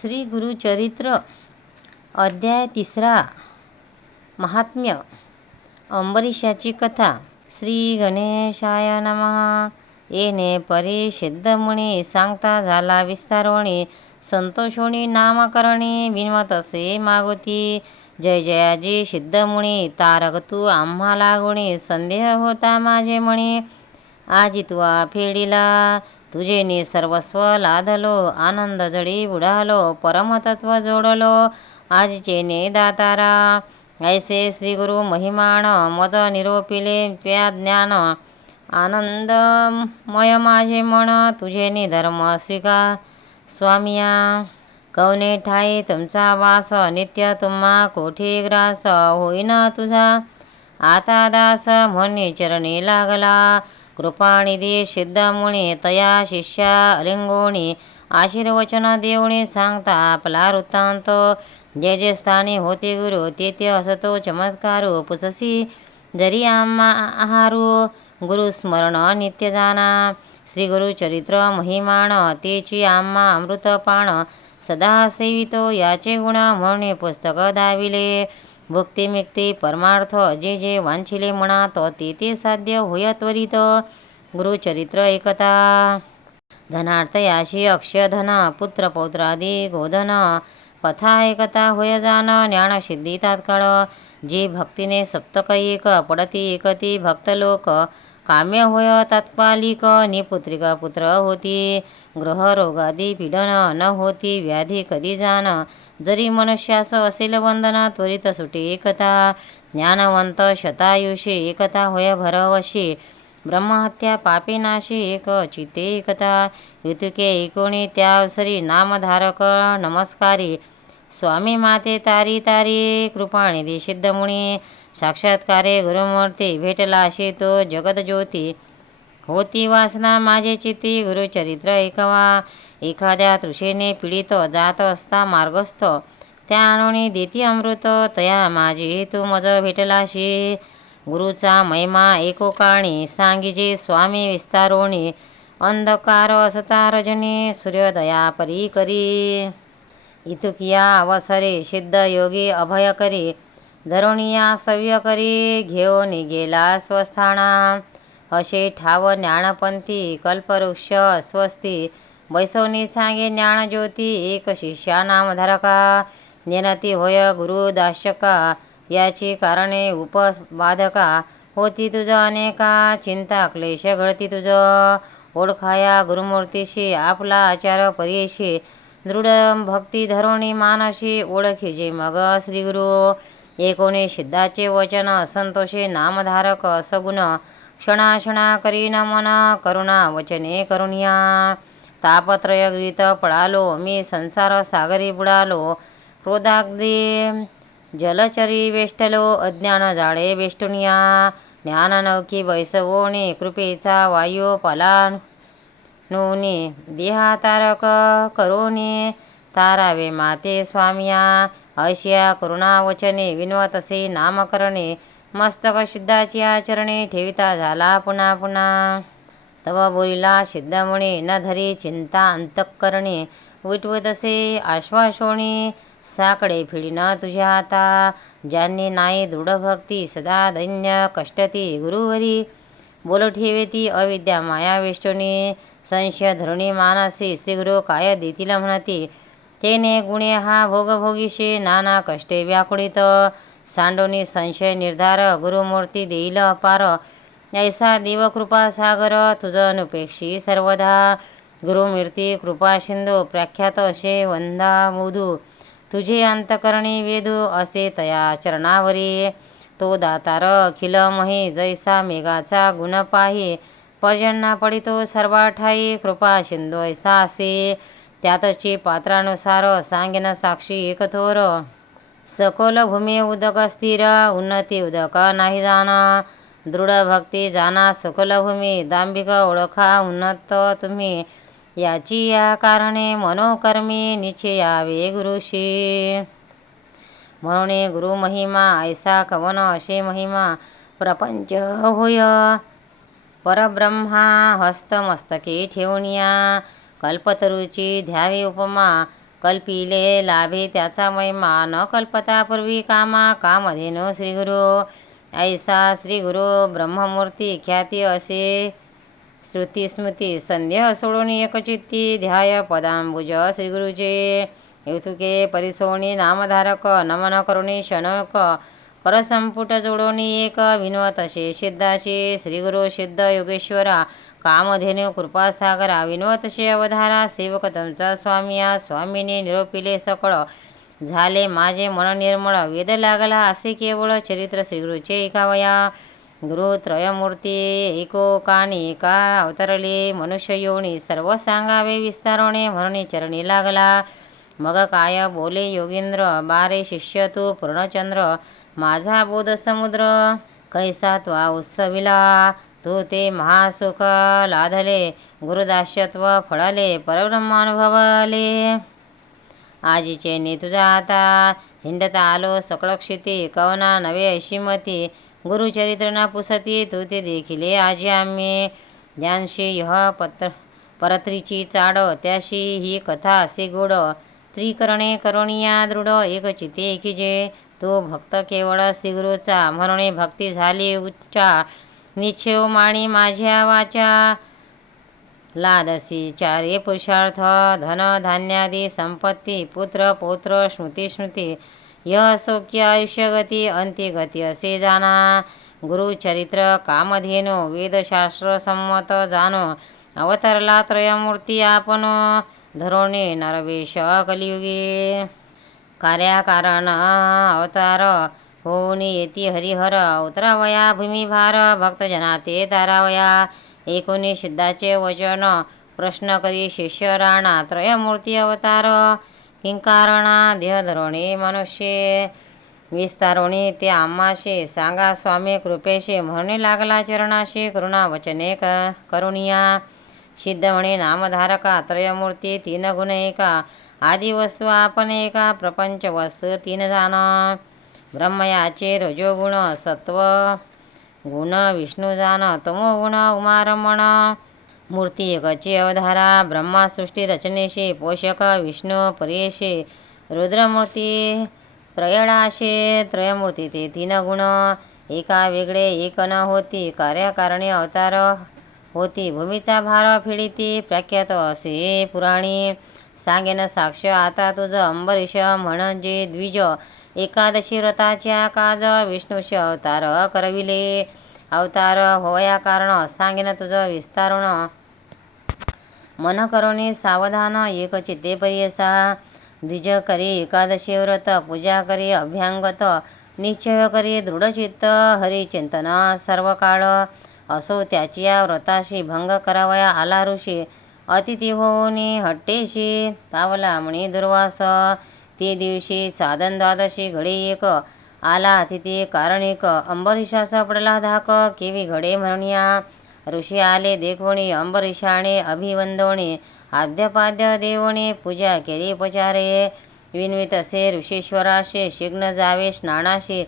श्री गुरुचरित्र अध्याय तिसरा. महात्म्य. अंबरीशाची कथा. श्री गणेशाय नमः. येणे परी सिद्धमुनी सांगता झाला विस्तारोणी. संतोषोणी नामकरणी विनवत असे मागोती. जय जयाजी सिद्धमुनी तारक तू आम्हा लागोणी. संदेह होता माझे म्हणे आजी तुवा फेडिला. तुझे नि सर्वस्व लाधलो आनंद जडी बुडालो परमतत्व जोडलो आजचे ने दातारा. ऐसे श्री गुरु महिमाण मज निरोपिले त्या ज्ञान आनंदमय माझे मन तुझे नि धर्म स्वीकार स्वामिया कवने ठाई तुमचा वास नित्य तुम्हा कोठे ग्रास होईना तुझा. आता दास म्हणे चरणी लागला. कृपानिधी सिद्धमुनी तया शिष्या अलिंगोणी आशीर्वचन देवणी सांगता आपला वृत्तांत. जे जे स्थानी होते गुरु ते ते असतो चमत्कारो पुससी जरी आम्हा आहारू. गुरुस्मरण नित्य जाना. श्री गुरुचरित्र महिमाण तेची आम्हा अमृतपाण सदा सेवितो याचे गुण म्हणणे पुस्तक दाविले. भुक्ती मुक्ती परमार्थ जे जे वांछिले मनात ते ते साध्य होय त्वरित। गुरुचरित्र एकता। धनार्थ याशी अक्षधन पुत्र पौत्रादी गोधन। कथा एकता होय जाण ज्ञान सिद्धी तात्काळ। जे भक्तीने सप्तक एक पडती एकती भक्तलोक काम्य होय तात्कालिक निपुत्रिका पुत्र होती। ग्रहरोगादी पीडन न होती व्याधी कधी जाण जरी मनुष्यास असेल वंदना त्वरित सुटे एकता ज्ञानवंत शतायुषी एकता होय भरवशी ब्रह्महत्या पापी नाशी एक चिते एकता युतुके एकोणी त्यावसरी नामधारक नमस्कारी स्वामी माते तारी तारी कृपानिधी सिद्धमुनी साक्षात्कारे गुरुमूर्ती भेटला अशी तो जगदज्योती होती वासना माझे चित्ती गुरुचरित्र ऐकवा. एखाद्या तृषेने पीडित जात असता मार्गस्थ. त्या आणोनी देती अमृत तया माझी तू मज भेटलाशी. गुरुचा महिमा एकोकाणी सांगिजे स्वामी विस्तारोणी. अंधकार असता रजनी सूर्योदया परी करी. इतुकिया अवसरे सिद्ध योगी अभय करी. धरुणिया सव्य करी घेऊन गेला स्वस्थाना. असे ठाव ज्ञानपंथी कल्पवृक्ष स्वस्ती बैसवनी सांगे ज्ञानज्योती एक शिष्या नामधारका नेनती होय गुरु दाशका याची कारणे उपबाधका होती तुझं अनेका चिंता क्लेश घडती तुझं ओळखाया गुरुमूर्तीशी आपला आचार परियेशी दृढ भक्ती धरोणी मानशी ओळखी जे मग श्रीगुरु एकोणी सिद्धाचे वचन असंतोषे नामधारक सगुण क्षणाक्षणा करीन मन करुणा वचने करुणिया ग्रीत पळालो मी संसार सागरी बुडालो। क्रोधाग्दी जलचरी वेष्टलो अज्ञान जाळे वेष्टुनिया। ज्ञाननौकी बैसवोणी कृपेचा वायू पलान नुने देहा तारक करोने तारावे माते स्वामिया। ऐशिया करुणावचने विनवतसे नामकरणे। मस्तक सिद्धाची आचरणे ठेविता झाला पुन्हा पुन्हा. तव बोलिला सिद्धमुनी न धरी चिंता अंतःकरणे. विटवतसे आश्वासोणे साकडे फिडिन तुझ्या हाता ज्यांनी नाही दृढभक्ती सदा धन्य कष्टती गुरुवरी. बोल ठेवेती अविद्या मायावेष्टुनी संशय धरुणी मानसी श्रीगुरु काय देतील म्हणती. तेने गुणे हा भोगभोगीशे नाना कष्टे व्याकुळित. सांडोनी संशय निर्धार गुरुमूर्ती देईल अपार. ऐसा देवकृपा सागर तुझ अनुपेक्षी सर्वदा. गुरुमूर्ती कृपा सिंधू प्रख्यात असे वंदा मोधू तुझे अंतकरणी वेदू असे तया चरणावरी. तो दातार अखिल मही जैसा मेघाचा गुण पाही. पर्जन्ना पडितो सर्वाठाई कृपा सिंधू ऐसा असे. त्यातची पात्रानुसार सांगेन साक्षी एकथोर. सखोल भूमी उदक स्थिर उन्नती उदक नाही जाना। दृढ भक्ती जाना सखोल भूमी दांभिक ओळखा उन्नत तुम्ही। याची या कारणे मनोकर्मी निश्चयावे गुरुशी। म्हणून गुरु महिमा ऐसा कवन असे महिमा। प्रपंच होय। परब्रह्मा हस्तमस्तके ठेवून या। कल्पतरुची ध्यावी उपमा। कल्पिले लाभे त्याचा महिमा न कल्पता पूर्वी कामा कामधेनो श्रीगुरु. ऐसा श्रीगुरु ब्रह्ममूर्ती ख्याती असे. श्रुती स्मृती संदेह सोडून एकचित्ती ध्याय पदांबुज श्रीगुरुचे युतुके परिसोणी नामधारक नमन करुणी शनक. परसंपुट जोडोनी एक विनवत असे सिद्धाशी श्रीगुरु सिद्ध योगेश्वरा कामधेनु कृपासागरा विनवतशी अवधारा सेवक तुमचा स्वामिया स्वामीने निरोपिले सकळ. झाले माझे मन निर्मळ वेद लागला असे केवळ चरित्र श्रीगुरुचे एकावया. गुरु त्रयमूर्ती एकोकानी एका अवतरले? मनुष्य योनी सर्व सांगावे विस्तारोणे म्हणून चरणी लागला. मग काय बोले योगेंद्र? बारे शिष्य तू पूर्णचंद्र माझा बोध समुद्र. कैसा त्वा उत्सविला? तू ते महासुख लाधले गुरुदास्यत्व फळाले परब्रह्मानुभवले. आजीचे ने तुझा आता हिंडता आलो सकळक्षिती कवना नवे ऐशिमती गुरुचरित्र ना पुसती तू ते देखिले आजी आम्ही. ज्ञानशी यह पत्र परत्रीची चाड त्याशी ही कथा असे गोड. त्रिकरणे करुणिया दृढ एक चिते एकीजे तो भक्त केवळ श्रीगुरूचा म्हणून भक्ती झाली उच्चा. निश्चय माणी माझ्या वाचा. लादसी चारे पुरुषार्थ धन धान्यादी संपत्ती पुत्र पौत्र स्मृती स्मृती यह सौख्य आयुष्यगती अंत्यगती असे जाणा गुरुचरित्र कामधेनो वेदशास्त्र संमत जाणो अवतरला त्रयमूर्ती आपण धरोणे नरवेश कलियुगे. कार्याकारण अवतार होऊन येती हरिहर उतरावया भूमिभार भक्तजना ते तारावया। एकोणी सिद्धाचे वचन प्रश्न करी शिष्य राणा त्रयमूर्ती अवतार। किंकारणा देहधरोणे मनुष्ये। विस्तारुणी ते आम्हाशे सांगा स्वामी कृपेशे म्हणून लागला चरणाशी करुणा वचने क करुणिया। सिद्ध म्हणे नामधारका त्रयमूर्ती तीन गुण एका। आदिवस्तू आपण एका प्रपंच वस्तू तीन जाण। ब्रह्मयाचे रजोगुण सत्व गुण विष्णुजान जाण तमोगुण उमारमण। मूर्ती एकची अवधारा ब्रह्मासृष्टी रचनेशी पोषक विष्णू पर्येशे रुद्रमूर्ती प्रयडाशे त्रयमूर्ती ते तीन गुण। एका वेगळे एक न होती कार्यकारणी अवतार होती भूमीचा भार फिडिती प्रख्यात असे पुराणी। सांगेन साक्ष आता तुझं अंबरीश म्हण जे द्विज एकादशी व्रताच्या काज विष्णूचे अवतार करविले. अवतार होया कारण सांगेन तुझं विस्तारुण. मन करोनी सावधान एक चित्ते परियसा. द्विज करी एकादशी व्रत पूजा करी अभ्यांगत. निश्चय करी दृढचित्त हरिचिंतन सर्व काळ असो त्याची या व्रताशी भंग करावया आला ऋषी. अतिथी होऊनी हट्टेशी तावला म्हणे दुर्वास. ते दिवशी साधन द्वादशी घडी एक. आला अतिथी कारणिक. अंबरीशाचा सापडला धाक. केवी घडे म्हणूया ऋषी आले देखवणी. अंबरीशाने अभिवंदवणे. आद्यपाद्य देवणे. पूजा केली पचारे विनवितसे ऋषीश्वराशे शिग्न जावे स्नानाशी.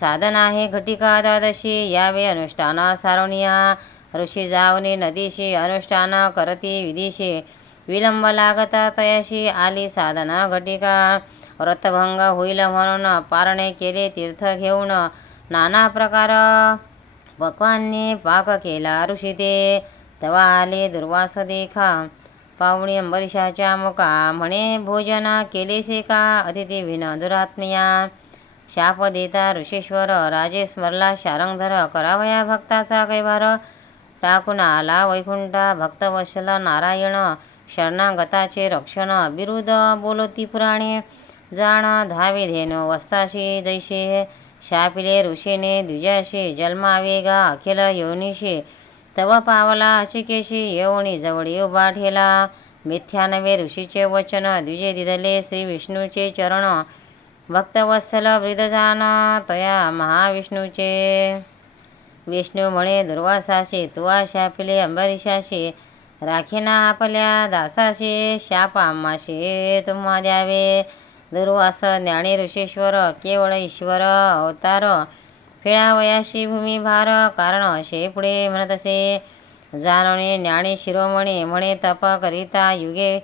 साधन आहे घटिका द्वादशी. यावे अनुष्ठाना सारवणिया ऋषी जावने नदीशी अनुष्ठान करती विधीशी विलंब लागता तयाशी आली साधना घटिका. व्रतभंग होईल म्हणून पारणे केले तीर्थ घेऊन. नाना प्रकार पक्वांनी पाक केला ऋषी ते तवा आले दुर्वास देखा. पाहुणी अंबरीशाच्या मुका म्हणे भोजन केलेसे का अतिथी विन दुरात्मिया. शाप देता ऋषेश्वर. राजे स्मरला शारंगधर. करावया भक्ताचा कैवार. टाकून आला वैकुंठा भक्तवशल नारायण शरणागताचे रक्षण बिरुद बोलती पुराणे. जाण धावे धेनो वस्ताशी जैसे शापिले ऋषीने द्विजाशी जन्मावेगा अखिल योनिशी. तव पावला अशिकेशी येवणी जवळी उभा ठेला मिथ्यानवे ऋषीचे वचन द्विजे दिदले श्री विष्णूचे चरण. भक्तवत्सल वृद्धजान तया महाविष्णूचे. विष्णू म्हणे दुर्वासाशी तुवा शापिले अंबरीशाशी राखीना आपल्या दासाशी शाप आम्हाशी तुम्हा द्यावे. दुर्वास ज्ञानी ऋषेश्वर केवळ ईश्वर अवतार फिळावयाशी भूमिभार कारण असे पुढे म्हणत असे. जाणवणे ज्ञानी शिरोमणी म्हणे तप करिता युगे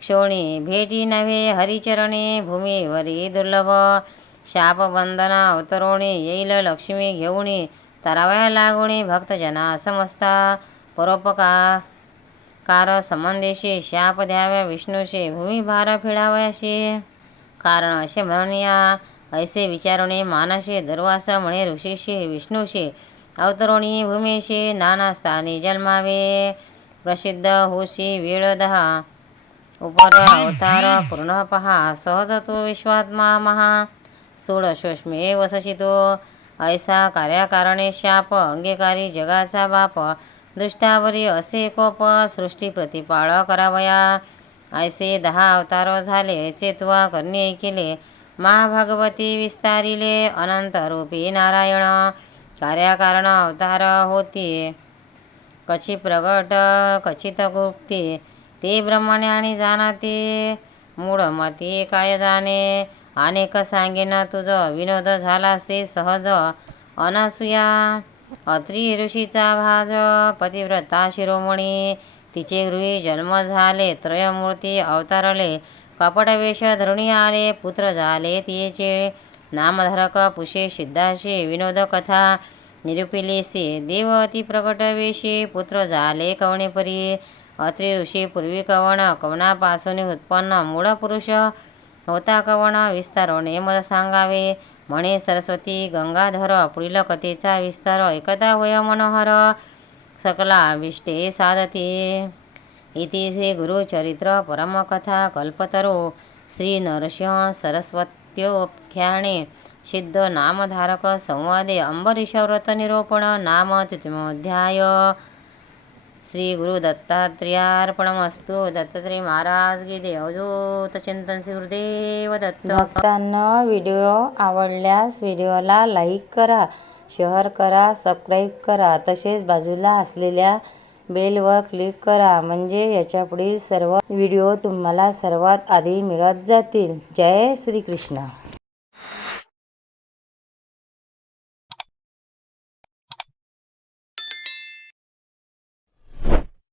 क्षोणी भेटी नव्हे हरिचरणे भूमीवरी दुर्लभ. शापबंधना अवतरोणी येईल लक्ष्मी घेऊणी तरावया लागोणी भक्तजना समस्ता परोपकार कार संबंधीशी शाप द्याव्या विष्णूशी भूमी भार फिळावयाशी कारण असे म्हणूया ऐसे विचारुणे मानाशी दुर्वास म्हणे ऋषीशी विष्णूशी अवतरोणी भूमीशी नाना स्थानी जन्मावे। प्रसिद्ध होशी वेळ दहा उपर अवतार पूर्ण पहा सहज तो विश्वात्मा महा स्थूळ सूक्ष्मे वसशी तो ऐसा कार्याकारणे शाप अंगीकारी जगाचा बाप. दुष्टावरी असे कोप सृष्टी प्रतिपाळ करावया. ऐसे दहा अवतार झाले ऐसे तुवा करणे केले महाभागवती विस्तारिले अनंत रूपी नारायण. कार्याकारण अवतार होती. कशी प्रगट कचित गुप्ती. ते ब्रह्मणे आणि जाणाते मूळ मती काय जाणे? अनेक सांगेना तुझ विनोद झाला से सहज. अनासुया अत्री ऋषीचा भाज पतिव्रता शिरोमणी तिचे गृही जन्म झाले त्रयमूर्ती अवतारले कपटवेश धरुणी आले पुत्र झाले तिचे नामधारक पुषे सिद्धाशी विनोद कथा निरुपिलीसी देव अति प्रकटवेशी पुत्र झाले कवणेपरी अत्रि ऋषी पूर्वी कवण कवनापासून उत्पन्न मूळ पुरुष होता कवण विस्तारणे मद सांगावे म्हणे सरस्वती गंगाधर पुढील कथेचा विस्तार एकदा होय मनोहर सकला विष्टे साधती इति श्री गुरुचरित्र परमकथा कल्पतरो श्री नरसिंह सरस्वत्योख्याने सिद्ध नामधारक संवादे अंबरीशव्रत निरूपण नाम तृतीयोध्याय श्री गुरु दत्तात्रेयार्पणमस्तु. दत्तात्रय महाराज की दे अवधूत चिंतन श्री गुरुदेव दत्त. भक्तांना व्हिडिओ आवडल्यास व्हिडिओला लाईक करा शेअर करा सबस्क्राईब करा. तसेच बाजूला असलेल्या बेलवर क्लिक करा म्हणजे याच्या पुढील सर्व व्हिडिओ तुम्हाला सर्वात आधी मिळत जातील. जय श्रीकृष्ण.